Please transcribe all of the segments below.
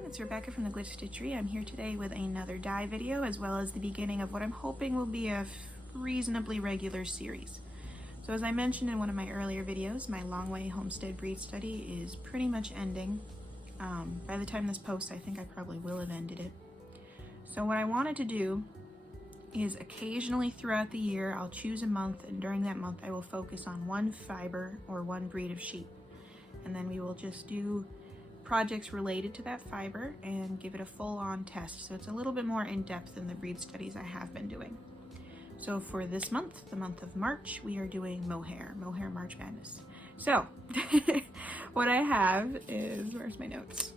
everyone, it's Rebecca from the Glitch Stitchery. I'm here today with another dye video as well as the beginning of what I'm hoping will be a reasonably regular series. So as I mentioned in one of my earlier videos, my Long Way Homestead breed study is pretty much ending. By the time this posts, I think I probably will have ended it. So what I wanted to do is occasionally throughout the year I'll choose a month, and during that month I will focus on one fiber or one breed of sheep. And then we will just do projects related to that fiber and give it a full-on test. So it's a little bit more in-depth than the breed studies I have been doing. So for this month, the month of March, we are doing Mohair March Madness. So what I have is, where's my notes?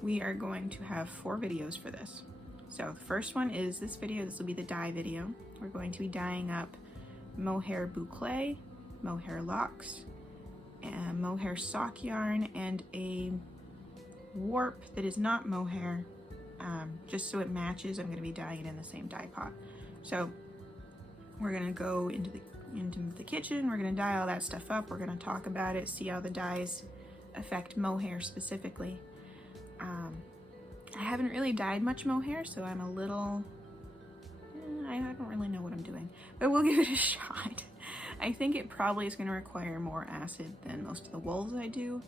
We are going to have 4 videos for this. So the first one is this video. This will be the dye video. We're going to be dyeing up Mohair boucle, Mohair locks, and Mohair sock yarn, and a warp that is not Mohair, just so it matches. I'm going to be dyeing it in the same dye pot. So we're going to go into the kitchen, we're going to dye all that stuff up, we're going to talk about it, see how the dyes affect Mohair specifically. I haven't really dyed much Mohair, so I'm a little, I don't really know what I'm doing, but we'll give it a shot. I think it probably is going to require more acid than most of the wools I do,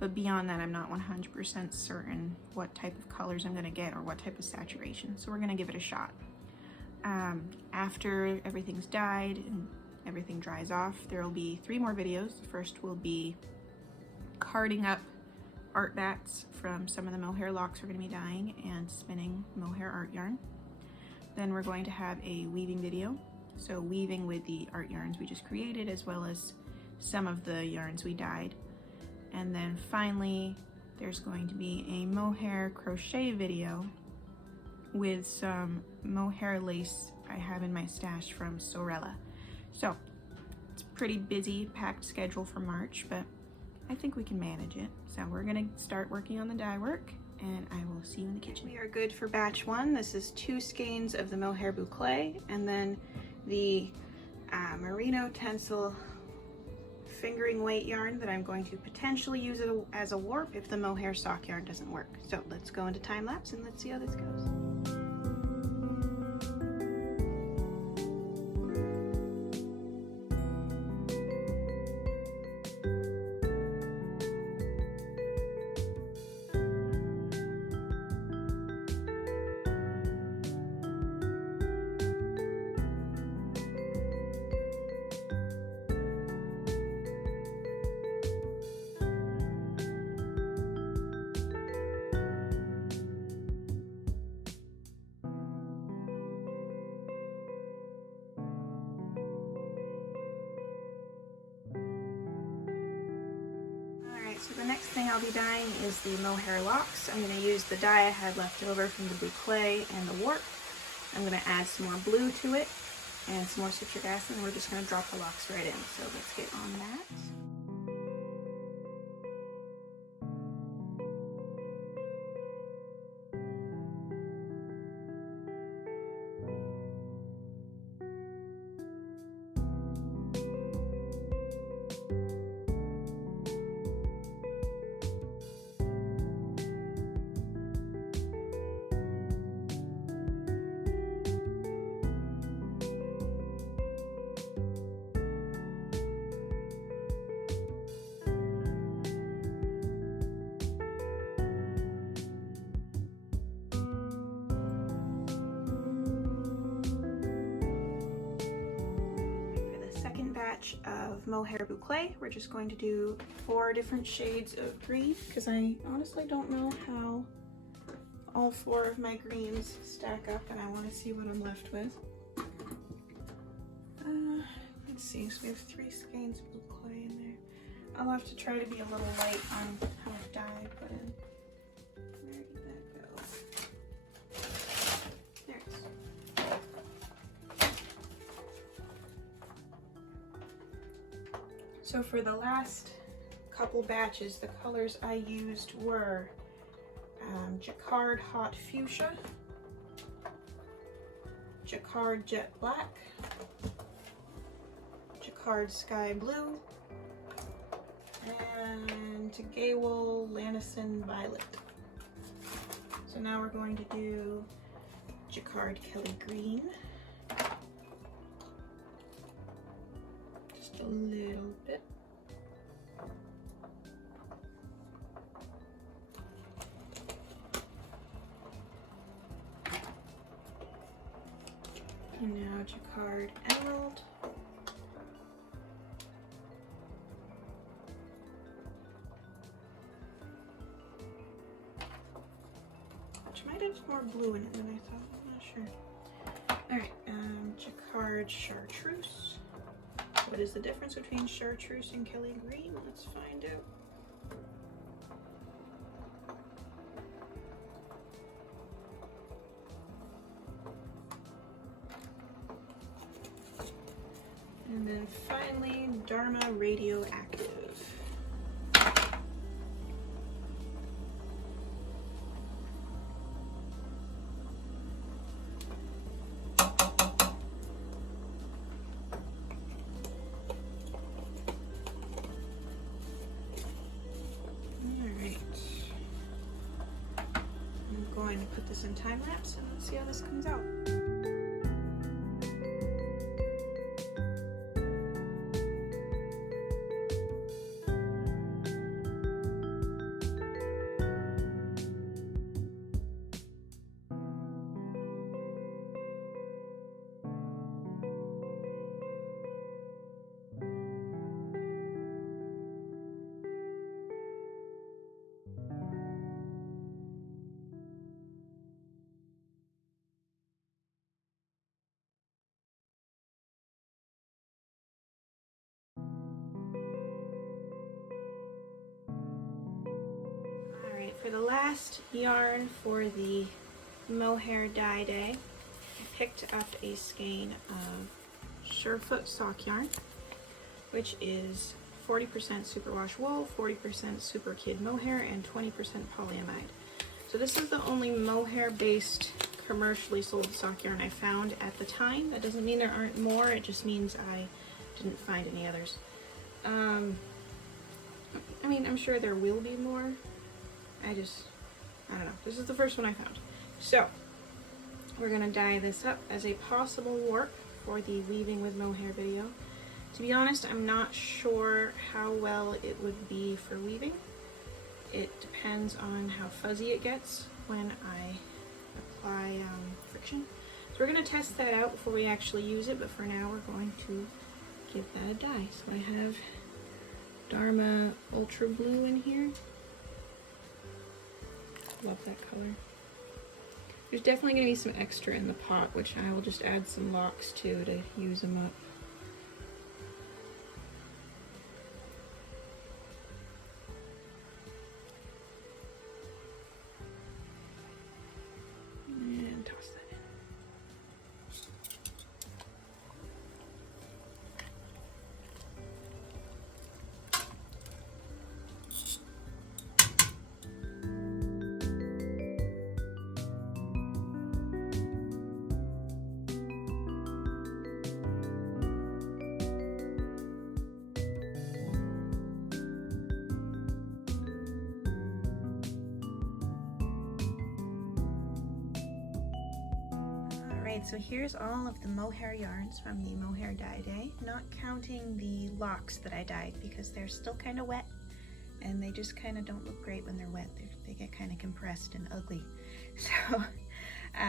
but beyond that I'm not 100% certain what type of colors I'm going to get or what type of saturation, so we're going to give it a shot. After everything's dyed and everything dries off, there will be 3 more videos. The first will be carding up art bats from some of the Mohair locks we're going to be dyeing and spinning Mohair art yarn. Then we're going to have a weaving video, so weaving with the art yarns we just created as well as some of the yarns we dyed. And then finally there's going to be a Mohair crochet video with some Mohair lace I have in my stash from Sorella. So it's a pretty busy, packed schedule for March, but I think we can manage it. So we're gonna start working on the dye work, and I will see you in the kitchen. We are good for batch 1. This is 2 skeins of the Mohair boucle, and then the merino tencel fingering weight yarn that I'm going to potentially use it as a warp if the Mohair sock yarn doesn't work. So let's go into time lapse and let's see how this goes. So the next thing I'll be dyeing is the Mohair locks. I'm going to use the dye I had left over from the boucle and the warp. I'm going to add some more blue to it and some more citric acid, and we're just going to drop the locks right in. So let's get on that. Of Mohair boucle, we're just going to do 4 different shades of green because I honestly don't know how all 4 of my greens stack up, and I want to see what I'm left with. Let's see, so we have 3 skeins of boucle in there. I'll have to try to be a little light on how much dye I put in. Where did that go? There it is. So for the last couple batches, the colors I used were Jacquard Hot Fuchsia, Jacquard Jet Black, Jacquard Sky Blue, and Gaywool Lanison Violet. So now we're going to do Jacquard Kelly Green. Just a little bit. And now Jacquard Emerald. Which might have more blue in it than I thought, I'm not sure. Alright, Jacquard Chartreuse. What is the difference between Chartreuse and Kelly Green? Let's find out. And then finally, Dharma Radioactive. I'm going to put this in time lapse and let's see how this comes out. For the last yarn for the Mohair dye day, I picked up a skein of Surefoot sock yarn, which is 40% superwash wool, 40% super kid mohair, and 20% polyamide. So this is the only mohair based commercially sold sock yarn I found at the time. That doesn't mean there aren't more, it just means I didn't find any others. I mean, I'm sure there will be more. I don't know. This is the first one I found. So, we're going to dye this up as a possible warp for the Weaving with Mohair video. To be honest, I'm not sure how well it would be for weaving. It depends on how fuzzy it gets when I apply friction. So we're going to test that out before we actually use it, but for now we're going to give that a dye. So I have Dharma Ultra Blue in here. Love that color. There's definitely going to be some extra in the pot, which I will just add some locks to use them up. And toss that in. So here's all of the mohair yarns from the Mohair dye day, not counting the locks that I dyed because they're still kind of wet and they just kind of don't look great when they're wet. They get kind of compressed and ugly. So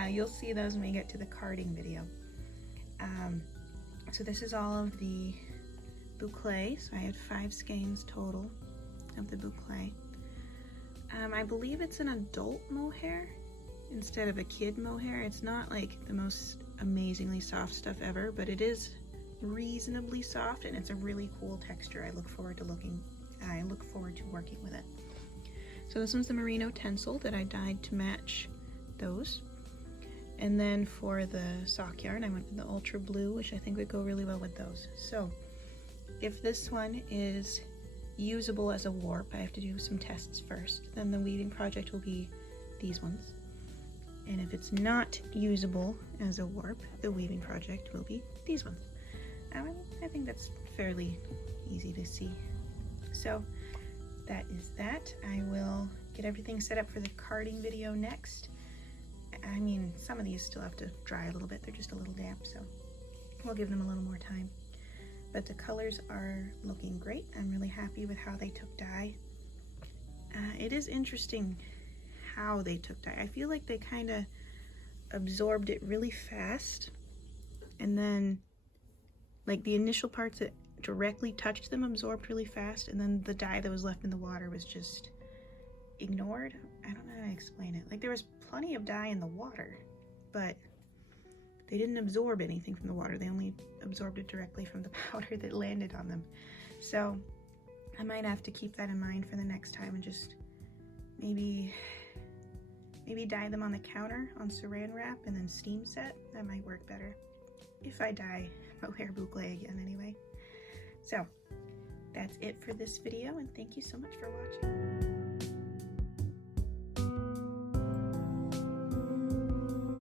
you'll see those when we get to the carding video. So this is all of the boucle. So I had 5 skeins total of the boucle. I believe it's an adult mohair instead of a kid mohair. It's not like the most amazingly soft stuff ever, but it is reasonably soft and it's a really cool texture. I look forward to working with it. So this one's the merino tencel that I dyed to match those. And then for the sock yarn, I went with the ultra blue, which I think would go really well with those. So if this one is usable as a warp, I have to do some tests first. Then the weaving project will be these ones. And if it's not usable as a warp, the weaving project will be these ones. I think that's fairly easy to see. So that is that. I will get everything set up for the carding video next. I mean, some of these still have to dry a little bit. They're just a little damp, so we'll give them a little more time. But the colors are looking great. I'm really happy with how they took dye. It is interesting how they took dye. I feel like they kind of absorbed it really fast, and then like the initial parts that directly touched them absorbed really fast, and then the dye that was left in the water was just ignored. I don't know how to explain it. Like there was plenty of dye in the water, but they didn't absorb anything from the water. They only absorbed it directly from the powder that landed on them. So I might have to keep that in mind for the next time and just maybe dye them on the counter on saran wrap and then steam set. That might work better if I dye Mohair boucle again anyway. So that's it for this video, and thank you so much for watching.